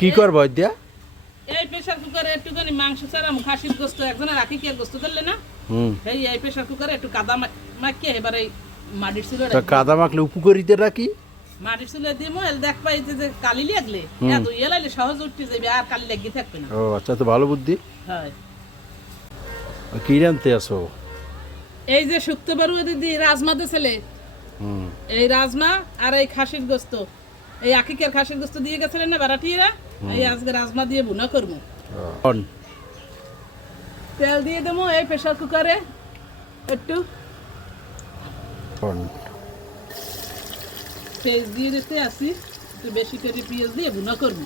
কি করবো দিয়া? এই প্রেসার কুকারে একটুখানি মাংস ছাড়া খাসির গোস্ত একজনের রাখি কি গোস্ত দিলে না এই প্রেসার কুকারে একটু কাদা মাখিয়ে এবারে মাটির চুলে কাদা মাখলে উপকারিতে রাখি মাটির চুলে দিমো এল দেখ পাই যে কালি লাগলে এত লাইলে সহজ উঠতে যাবে আর কালি লাগিয়ে থাকবে না। ও আচ্ছা, তো ভালো বুদ্ধি। হয় কি রানতে আসো? এই যে শুক্তবারু দিদি রাজমা দিয়েছিলে, এই রাজমা আর এই খাসির গোস্ত, এই আকিকের খাসির গোস্ত দিয়ে গেছিলেন না বারাটিরা, এই আজকে রাজমা দিয়ে ভুনা করবো। তেল দিয়ে দেবো এই প্রেসার কুকারে একটু পেঁয়াজ দিয়ে দিতে আসি, একটু বেশি করে পেঁয়াজ দিয়ে ভুনা করবো।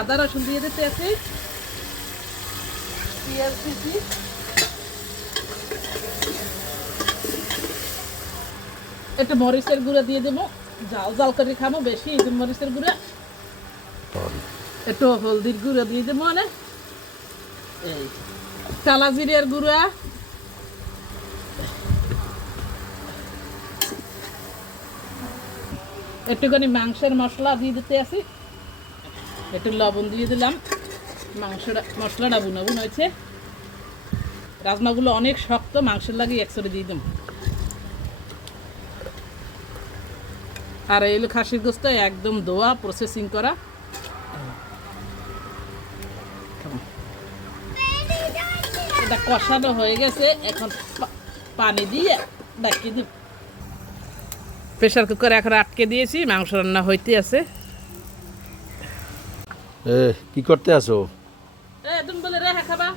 আদা রসুন দিয়ে দিতে আসি, পেঁয়াজ দিচ্ছি, একটু মরিচের গুঁড়া দিয়ে দেবো, জাল জাল করে খাবো বেশি, এই মরিচের গুঁড়া, একটু হলদির গুঁড়া দিয়ে দেবো, মানে এই কালা জিরের গুঁড়া, একটুখানি মাংসের মশলা দিয়ে দিতে আসি, একটু লবণ দিয়ে দিলাম, মশলাটা বুনা বুন হয়েছে। রাজমাগুলো অনেক শক্ত, মাংসের লাগে একসাথে দিয়ে দিলাম। আর এই খাসির গোস্ত একদম ধোয়া প্রসেসিং করা। এটা কষানো হয়ে গেছে, এখন পানি দিয়ে ডাকিয়ে দিব। প্রেসার কুকার এখন আটকে দিয়েছি, মাংস রান্না হইতে আছে। কি করতে আসো? তুমি বলে রেহা খাবা,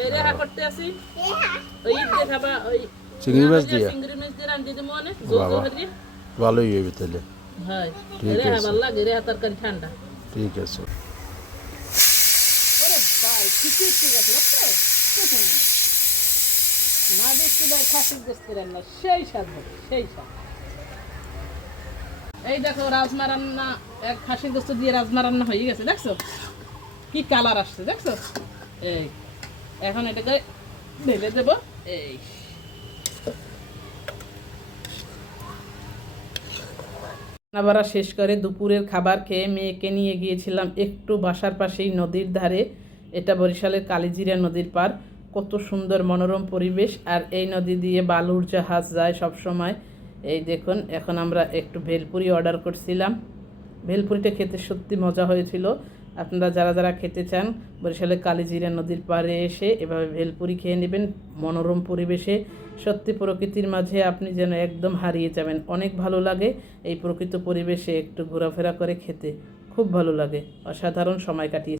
এই রেহা করতে আসি, ওই ঈদে খাবা, ওই চিংড়ি মাছ দিয়ে রান্না দিতে মনে জোর ভালোই হইবে তাহলে। হয় ঠিক রেহা আছে, ভালো লাগে, রেহা তরকারি ঠান্ডা। ঠিক আছে। ওরে ভাই কিছু একটু গেছে বুঝছো, মা দেখছি ভাই খাসির গোস্ত রান্না সেই স্বাদ হবে, সেই স্বাদ। এই দেখো রাজমা রান্না, এক খাসির গোস্ত দিয়ে রাজমা রান্না হয়ে গেছে, দেখছো কি কালার আসছে, দেখছো? এই এখন এটাকে ঢেলে দেবো। এই রান্নাবাড়া শেষ করে দুপুরের খাবার খেয়ে মেয়েকে নিয়ে গিয়েছিলাম একটু বাসার পাশেই নদীর ধারে। এটা বরিশালের কালিজিরা নদীর পার, কত সুন্দর মনোরম পরিবেশ, আর এই নদী দিয়ে বালুর জাহাজ যায় সব সময়। এই দেখুন, এখন আমরা একটু ভেলপুরি অর্ডার করছিলাম। ভেলপুরিটা খেতে সত্যি মজা হয়েছিল। আপনারা যারা যারা খেতে চান বরিশালের কালিজিরা নদীর পাড়ে এসে এভাবে ভেলপুরি খেয়ে নেবেন মনোরম পরিবেশে। সত্যি প্রকৃতির মাঝে আপনি যেন একদম হারিয়ে যাবেন, অনেক ভালো লাগে এই প্রকৃত পরিবেশে একটু ঘোরাফেরা করে খেতে, খুব ভালো লাগে, অসাধারণ সময় কাটিয়ে।